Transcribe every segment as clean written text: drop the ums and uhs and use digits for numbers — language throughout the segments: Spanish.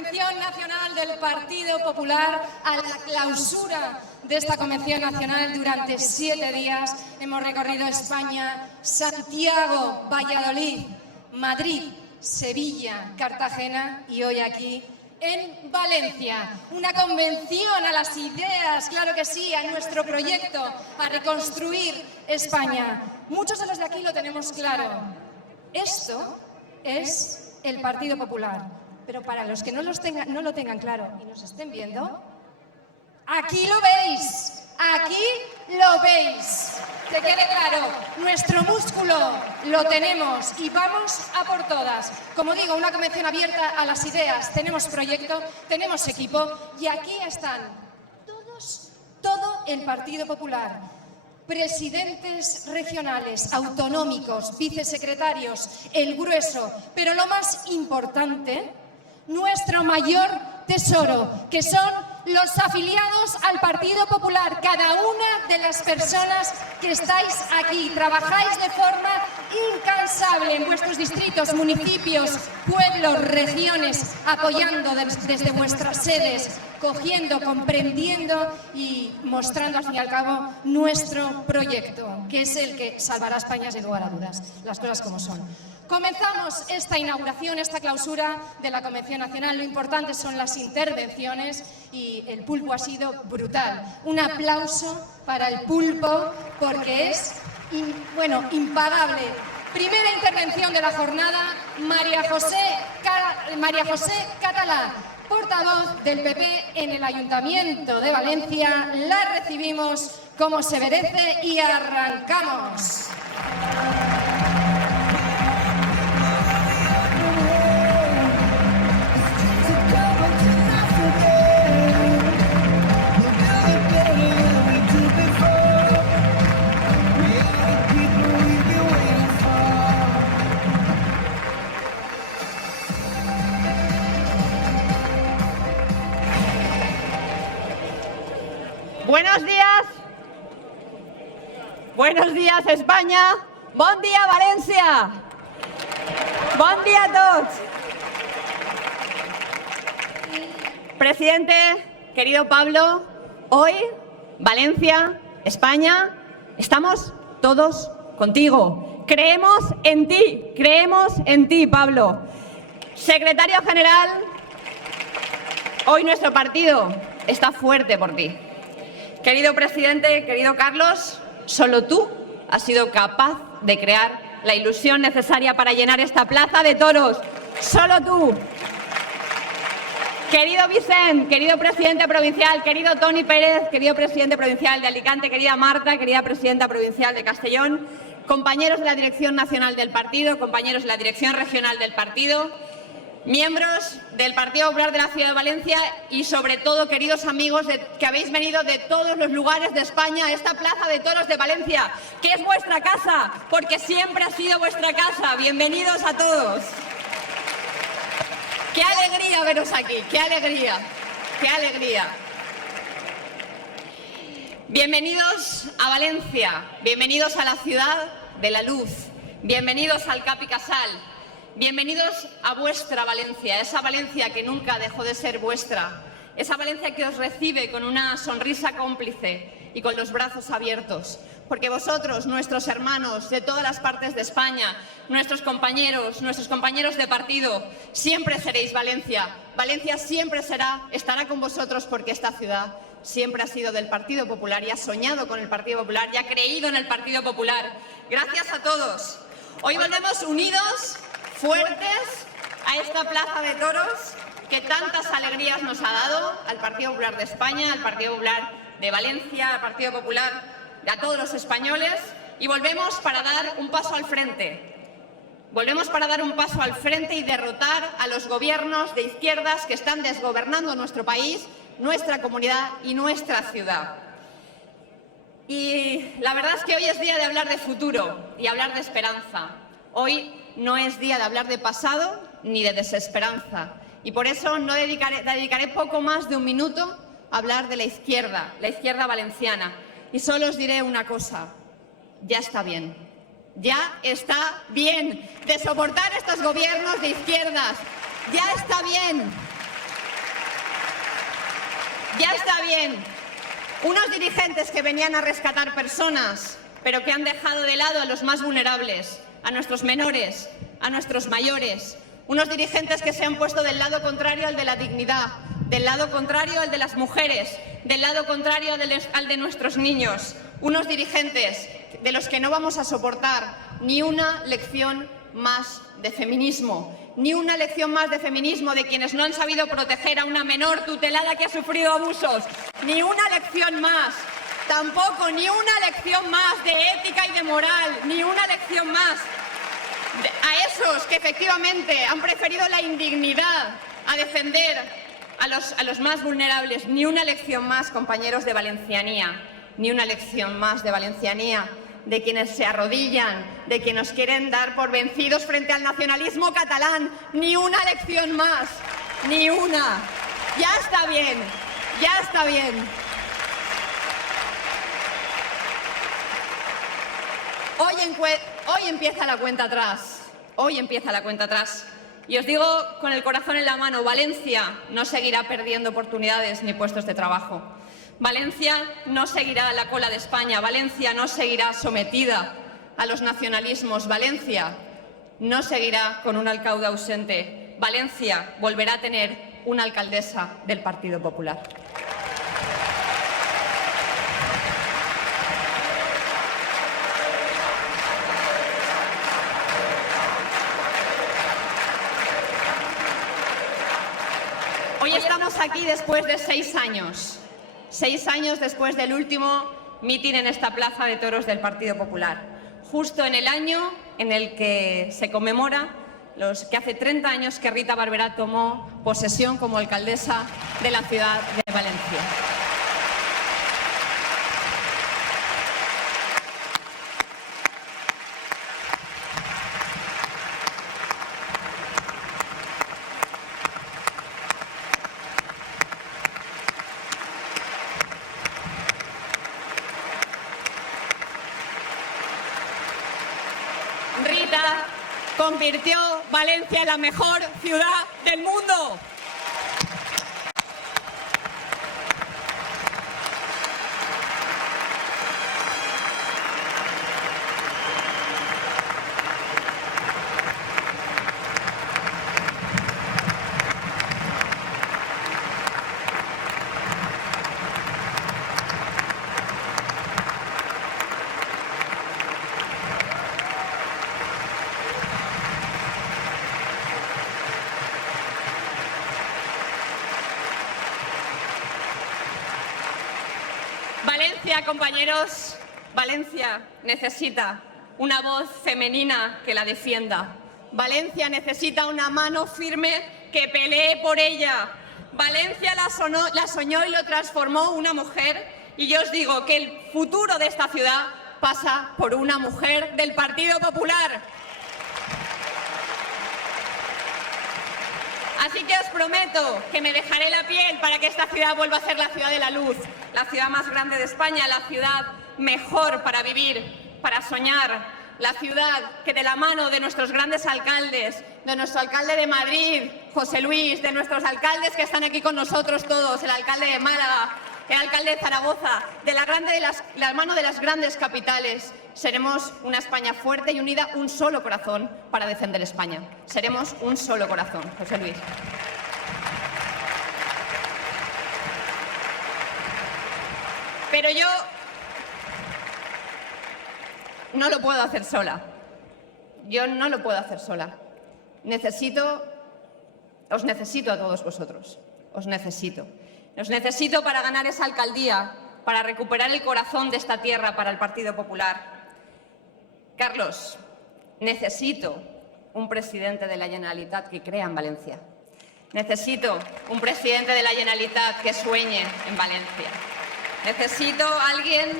Convención Nacional del Partido Popular, a la clausura de esta Convención Nacional durante 7 días. Hemos recorrido España, Santiago, Valladolid, Madrid, Sevilla, Cartagena y hoy aquí en Valencia. Una convención a las ideas, claro que sí, a nuestro proyecto, a reconstruir España. Muchos de los de aquí lo tenemos claro. Esto es el Partido Popular. Pero para los que no lo tengan claro y nos estén viendo, aquí lo veis, aquí lo veis. Que quede claro, nuestro músculo lo tenemos y vamos a por todas. Como digo, una convención abierta a las ideas. Tenemos proyecto, tenemos equipo y aquí están todos, todo el Partido Popular. Presidentes regionales, autonómicos, vicesecretarios, el grueso, pero lo más importante, nuestro mayor tesoro, que son los afiliados al Partido Popular, cada una de las personas que estáis aquí, trabajáis de forma incansable en vuestros distritos, municipios, pueblos, regiones, apoyando desde vuestras sedes, cogiendo, comprendiendo y mostrando al fin y al cabo nuestro proyecto, que es el que salvará a España sin lugar a dudas, las cosas como son. Comenzamos esta inauguración, esta clausura de la Convención Nacional. Lo importante son las intervenciones y el pulpo ha sido brutal. Un aplauso para el pulpo porque es, impagable. Primera intervención de la jornada, María José Catalá, portavoz del PP en el Ayuntamiento de Valencia. La recibimos como se merece y arrancamos. Buenos días. Buenos días, España. Bon dia, València. Bon dia a tots. Presidente, querido Pablo, hoy, Valencia, España, estamos todos contigo. Creemos en ti, Pablo. Secretario General, hoy nuestro partido está fuerte por ti. Querido presidente, querido Carlos, solo tú has sido capaz de crear la ilusión necesaria para llenar esta plaza de toros. Solo tú. Querido Vicent, querido presidente provincial, querido Toni Pérez, querido presidente provincial de Alicante, querida Marta, querida presidenta provincial de Castellón, compañeros de la Dirección Nacional del Partido, compañeros de la Dirección Regional del Partido, miembros del Partido Popular de la Ciudad de Valencia y, sobre todo, queridos amigos que habéis venido de todos los lugares de España a esta Plaza de Toros de Valencia, que es vuestra casa, porque siempre ha sido vuestra casa. Bienvenidos a todos. ¡Qué alegría veros aquí! ¡Qué alegría! ¡Qué alegría! Bienvenidos a Valencia, bienvenidos a la ciudad de la luz, bienvenidos al Cap i Casal. Bienvenidos a vuestra Valencia, esa Valencia que nunca dejó de ser vuestra, esa Valencia que os recibe con una sonrisa cómplice y con los brazos abiertos, porque vosotros, nuestros hermanos de todas las partes de España, nuestros compañeros de partido, siempre seréis Valencia. Valencia siempre estará con vosotros porque esta ciudad siempre ha sido del Partido Popular y ha soñado con el Partido Popular y ha creído en el Partido Popular. Gracias a todos. Hoy volvemos unidos, fuertes, a esta plaza de toros que tantas alegrías nos ha dado al Partido Popular de España, al Partido Popular de Valencia, al Partido Popular, a todos los españoles, y volvemos para dar un paso al frente. Volvemos para dar un paso al frente y derrotar a los gobiernos de izquierdas que están desgobernando nuestro país, nuestra comunidad y nuestra ciudad. Y la verdad es que hoy es día de hablar de futuro y hablar de esperanza. Hoy no es día de hablar de pasado ni de desesperanza. Y por eso no dedicaré poco más de un minuto a hablar de la izquierda valenciana. Y solo os diré una cosa: ya está bien. Ya está bien de soportar estos gobiernos de izquierdas. Ya está bien. Ya está bien. Unos dirigentes que venían a rescatar personas, pero que han dejado de lado a los más vulnerables, a nuestros menores, a nuestros mayores. Unos dirigentes que se han puesto del lado contrario al de la dignidad, del lado contrario al de las mujeres, del lado contrario al de nuestros niños. Unos dirigentes de los que no vamos a soportar ni una lección más de feminismo, ni una lección más de feminismo de quienes no han sabido proteger a una menor tutelada que ha sufrido abusos, ni una lección más, tampoco ni una lección más de ética y de moral, ni una lección más a esos que efectivamente han preferido la indignidad a defender a los más vulnerables. Ni una lección más, compañeros, de valencianía, ni una lección más de valencianía de quienes se arrodillan, de quienes nos quieren dar por vencidos frente al nacionalismo catalán. Ni una lección más, ni una. Ya está bien, ya está bien. Hoy empieza la cuenta atrás, hoy empieza la cuenta atrás. Y os digo con el corazón en la mano, Valencia no seguirá perdiendo oportunidades ni puestos de trabajo. Valencia no seguirá a la cola de España, Valencia no seguirá sometida a los nacionalismos, Valencia no seguirá con un alcalde ausente, Valencia volverá a tener una alcaldesa del Partido Popular. Hoy estamos aquí después de 6 años. 6 años después del último mitin en esta plaza de toros del Partido Popular, justo en el año en el que se conmemora que hace 30 años que Rita Barberá tomó posesión como alcaldesa de la ciudad de Valencia. Rita convirtió Valencia en la mejor ciudad del mundo. Valencia, compañeros, Valencia necesita una voz femenina que la defienda. Valencia necesita una mano firme que pelee por ella. Valencia la soñó y lo transformó una mujer, y yo os digo que el futuro de esta ciudad pasa por una mujer del Partido Popular. Así que os prometo que me dejaré la piel para que esta ciudad vuelva a ser la ciudad de la luz, la ciudad más grande de España, la ciudad mejor para vivir, para soñar, la ciudad que de la mano de nuestros grandes alcaldes, de nuestro alcalde de Madrid, José Luis, de nuestros alcaldes que están aquí con nosotros todos, el alcalde de Málaga, el alcalde de Zaragoza, de la mano de las grandes capitales, seremos una España fuerte y unida, un solo corazón para defender España. Seremos un solo corazón, José Luis. Pero yo no lo puedo hacer sola. Yo no lo puedo hacer sola. Os necesito a todos vosotros. Os necesito. Os necesito para ganar esa alcaldía, para recuperar el corazón de esta tierra para el Partido Popular. Carlos, necesito un presidente de la Generalitat que crea en Valencia. Necesito un presidente de la Generalitat que sueñe en Valencia. Necesito a alguien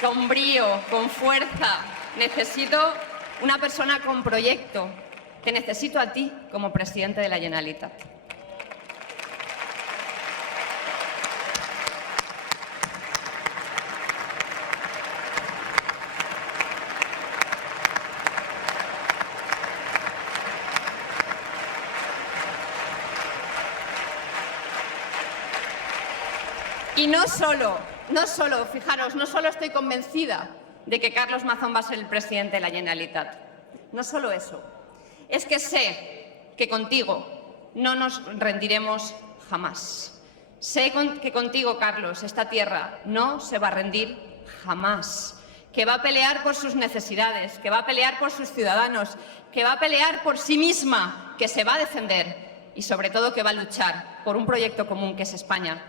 con brío, con fuerza. Necesito una persona con proyecto. Te necesito a ti como presidente de la Generalitat. Y no solo, fijaros, no solo estoy convencida de que Carlos Mazón va a ser el presidente de la Generalitat. No solo eso, es que sé que contigo no nos rendiremos jamás. Sé que contigo, Carlos, esta tierra no se va a rendir jamás. Que va a pelear por sus necesidades, que va a pelear por sus ciudadanos, que va a pelear por sí misma, que se va a defender y, sobre todo, que va a luchar por un proyecto común que es España.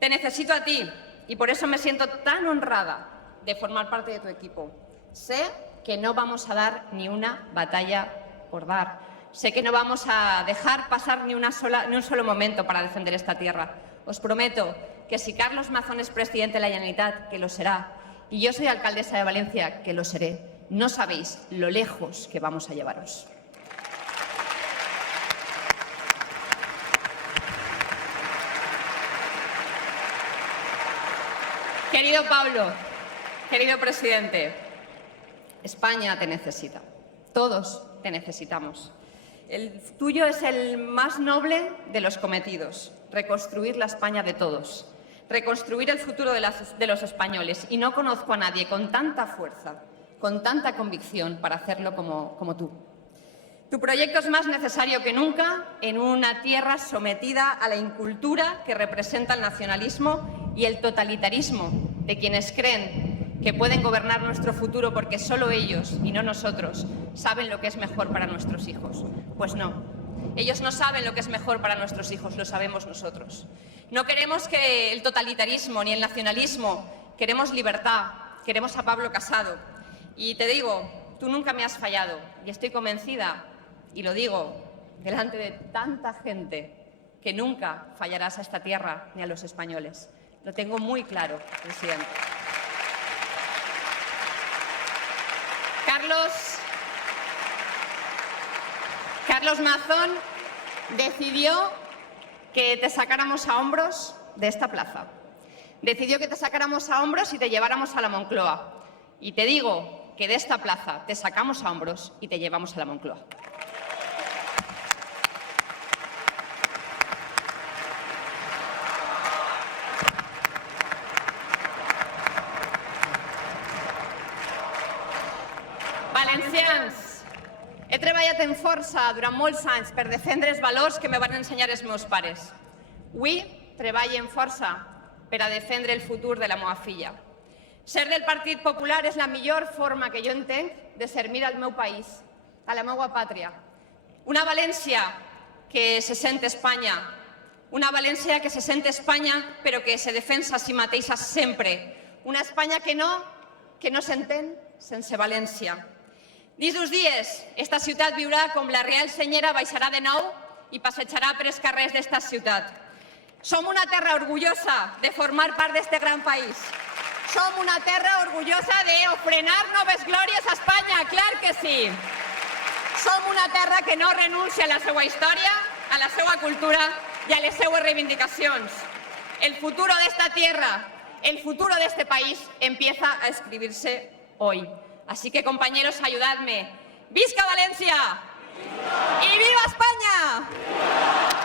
Te necesito a ti y por eso me siento tan honrada de formar parte de tu equipo. Sé que no vamos a dar ni una batalla por dar. Sé que no vamos a dejar pasar ni un solo momento para defender esta tierra. Os prometo que si Carlos Mazón es presidente de la Generalitat, que lo será, y yo soy alcaldesa de Valencia, que lo seré, no sabéis lo lejos que vamos a llevaros. Querido Pablo, querido presidente, España te necesita. Todos te necesitamos. El tuyo es el más noble de los cometidos, reconstruir la España de todos, reconstruir el futuro de los españoles. Y no conozco a nadie con tanta fuerza, con tanta convicción para hacerlo como tú. Tu proyecto es más necesario que nunca en una tierra sometida a la incultura que representa el nacionalismo y el totalitarismo de quienes creen que pueden gobernar nuestro futuro porque solo ellos, y no nosotros, saben lo que es mejor para nuestros hijos. Pues no, ellos no saben lo que es mejor para nuestros hijos, lo sabemos nosotros. No queremos que el totalitarismo ni el nacionalismo, queremos libertad, queremos a Pablo Casado. Y te digo, tú nunca me has fallado y estoy convencida, y lo digo delante de tanta gente, que nunca fallarás a esta tierra ni a los españoles. Lo tengo muy claro, presidente. Carlos Mazón decidió que te sacáramos a hombros de esta plaza. Decidió que te sacáramos a hombros y te lleváramos a la Moncloa. Y te digo que de esta plaza te sacamos a hombros y te llevamos a la Moncloa. Valencians, he treballat amb força durant molts anys per defendre els valors que me van ensenyar els meus pares. Avui treballo amb força per a defendre el futur de la meva filla. Ser del Partit Popular és la millor forma que jo entenc de servir al meu país, a la meva pàtria. Una València que se sent Espanya, una València que se sent Espanya però que se defensa a si mateixa sempre. Una Espanya que no s'entén sense València. Dins d'uns dies, esta ciutat viurà com la Real Senyera baixarà de nou i passejarà per els carrers d'esta ciutat. Som una terra orgullosa de formar part d'este gran país. Som una terra orgullosa d'ofrenar noves glòries a Espanya, clar que sí. Som una terra que no renuncia a la seva història, a la seva cultura i a les seues reivindicacions. El futuro de esta tierra, el futuro de este país empieza a escribirse hoy. Así que, compañeros, ayudadme. ¡Visca Valencia! ¡Y viva España!